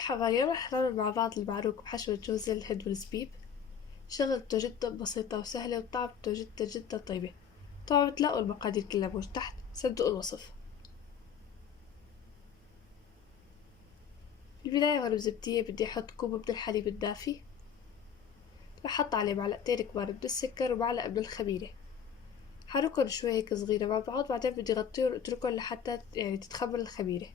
مرحبا، اليوم رح نعمل مع بعض المعروك بحشوة جوز الهند والزبيب. شغلته جدا بسيطة وسهلة وطعمته جدا جدا طيبة. طبعا بتلاقوا المقادير كلها موجودة تحت صندوق الوصف. في البداية وأنا بزبدية بدي أحط كوب من الحليب الدافي، رح أحط عليه معلقتين كبار من السكر ومعلقة من الخميرة. حركهم شوي هيك صغيرة مع بعض، بعدين بدي أغطيهم وأتركهم لحتى تتخمر الخميرة.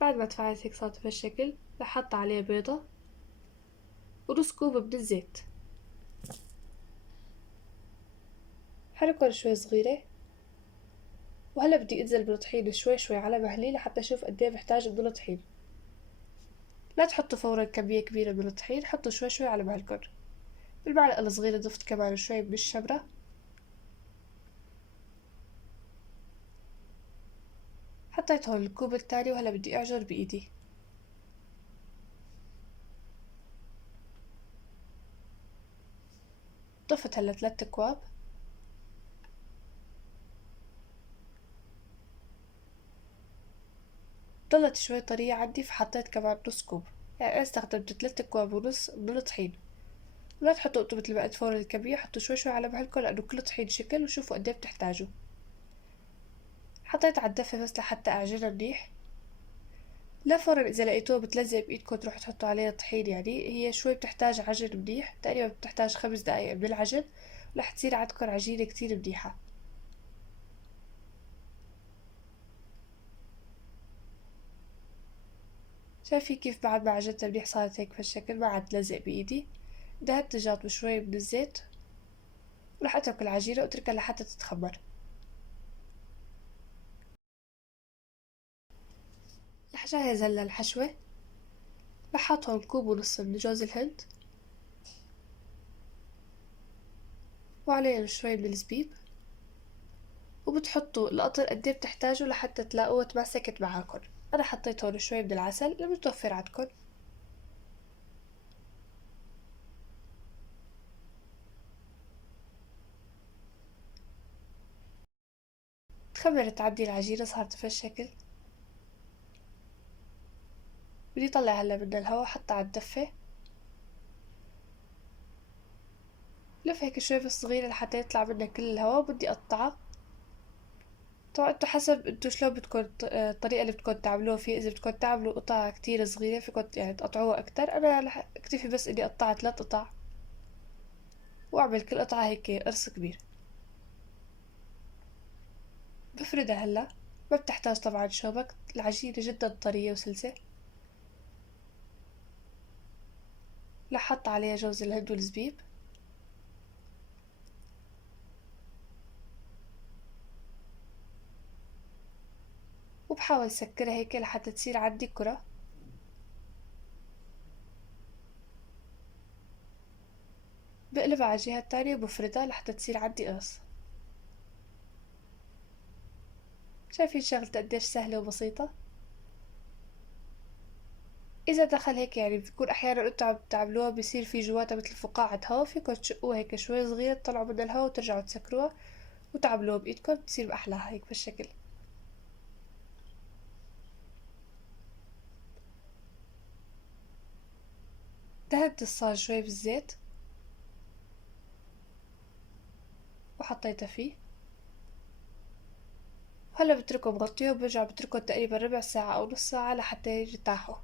بعد ما تفاعلت هيك صارت بهالشكل، رح أحط عليه بيضة ونص كوب من الزيت. حركهم شوي صغيرة، وهلا بدي انزل بالطحين شوي شوي على مهلي لحتى اشوف قديه بحتاج من الطحين. لا تحطوا فورا كمية كبيرة من الطحين، حطوا شوي شوي على مهلكن. بالمعلقة الصغيرة ضفت كمان شوي من الشمرة. حطيت هون الكوب التاني وهلا بدي اعجن بايدي. ضفت هلا 3 أكواب. ضلت شوي طرية عندي فحطيت كمان نص كوب، يعني انا استخدمت 3 أكواب ونص من الطحين. ولا تحطوا انتو مثل ما قلت فورا الكمية، حطوا شوي شوي على مهلكن لانه كل طحين شكل، وشوفوا قديه بتحتاجوا. حطيت على الدفة بس لحتى اعجنها منيح. لا فرن، إذا لقيتوه بتلزق بإيدكم تروحوا تحطوا عليه طحين، يعني هي شوي بتحتاج عجن منيح، تقريبا بتحتاج 5 دقايق من العجن ورح تصير عندكم عجينة كتير منيحة. شايفي كيف بعد ما عجنتها منيح صارت هيك بهالشكل، ما عاد تلزق بإيدي. دهنت الجاط بشوي من الزيت ورح أترك العجينة وأتركها لحتى تتخمر. رح جهز هلا الحشوة. رح حط هون كوب ونص من جوز الهند، وعليه شوي من الزبيب. وبتحطوا القطر قد ايه بتحتاجوا لحتى تلاقوها تماسكت معاكن. أنا حطيت هون شوي من العسل المتوفر عندكن. تخمرت عندي العجينة صارت بهالشكل. بدي طلع هلا من الهوا، حطها على الدفة. لف هيك شوي بس صغيرة لحتى يطلع منها كل الهوا، وبدي أقطعها. طبعا انتو حسب انتو شلون بدكن الطريقة اللي بدكن تعملوها فيها. إذا بدكن تعملوا قطع كتير صغيرة فيكن يعني تقطعوها أكتر. أنا رح أكتفي بس إني أقطعها 3 قطع، وأعمل كل قطعة هيك قرص كبير. بفردها هلا. ما بتحتاج طبعا شوبك، العجينة جدا طرية وسلسة. رح حط عليها جوز الهند والزبيب. وبحاول سكرها هيك لحتى تصير عندي كرة. بقلبها على الجهة التانية وبفردها لحتى تصير عندي قرص. شايفين شغلة قديش سهلة وبسيطة. إذا دخل هيك يعني بتكون أحيانا انتوا عم تعملوها بصير في جواتها مثل فقاعة هوا، فيكن تشقوها هيك شوي صغيرة تطلعوا منها الهوا وترجعوا تسكروها وتعملوها بإيدكم، بتصير بأحلاها هيك بالشكل. دهنت الصاج شوي بالزيت وحطيتها فيه. وهلا بتركه مغطيه وبرجع بتركه تقريبا ربع ساعة أو نص ساعة لحتى يرتاحوا.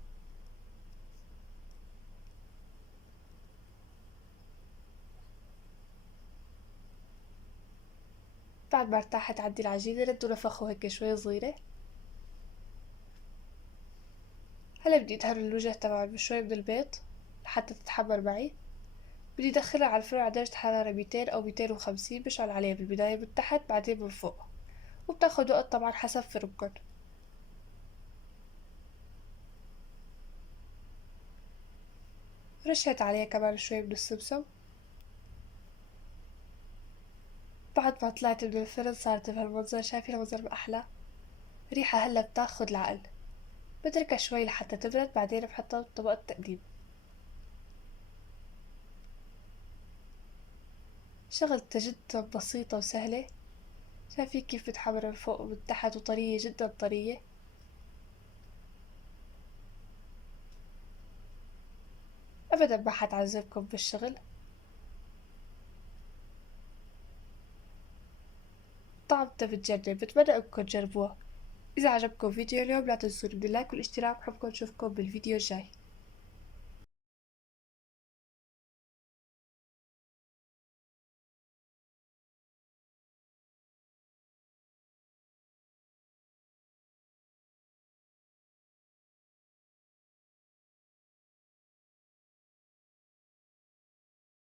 بعد ما ارتاحت عندي العجينة ردوا نفخوا هيك شوي صغيرة. هلا بدي أدهن الوجه تبعه بشوي من البيض لحتى تتحمر معي. بدي أدخلها على الفرن على درجة حرارة 200 أو 250، بشعل عليها بالبداية من تحت بعدين من فوق، وبتاخد وقت طبعا حسب فرنكن. رشيت عليها كمان شوي من السمسم. بعد ما طلعت من الفرن صارت بهالمنظر، شايفين المنظر أحلى. ريحة هلا بتاخد العقل. بتركها شوي لحتى تبرد، بعدين بحطها بطبق التقديم. شغلتها جدا بسيطة وسهلة. شايفين كيف بتحمر من فوق ومن تحت وطرية جدا طرية. أبدا ما حتعذبكم بالشغل. طعمته بتجنن، بتمنى انكم تجربوها. إذا عجبكم فيديو اليوم لا تنسوا اللايك والاشتراك، بحبكم نشوفكم بالفيديو الجاي.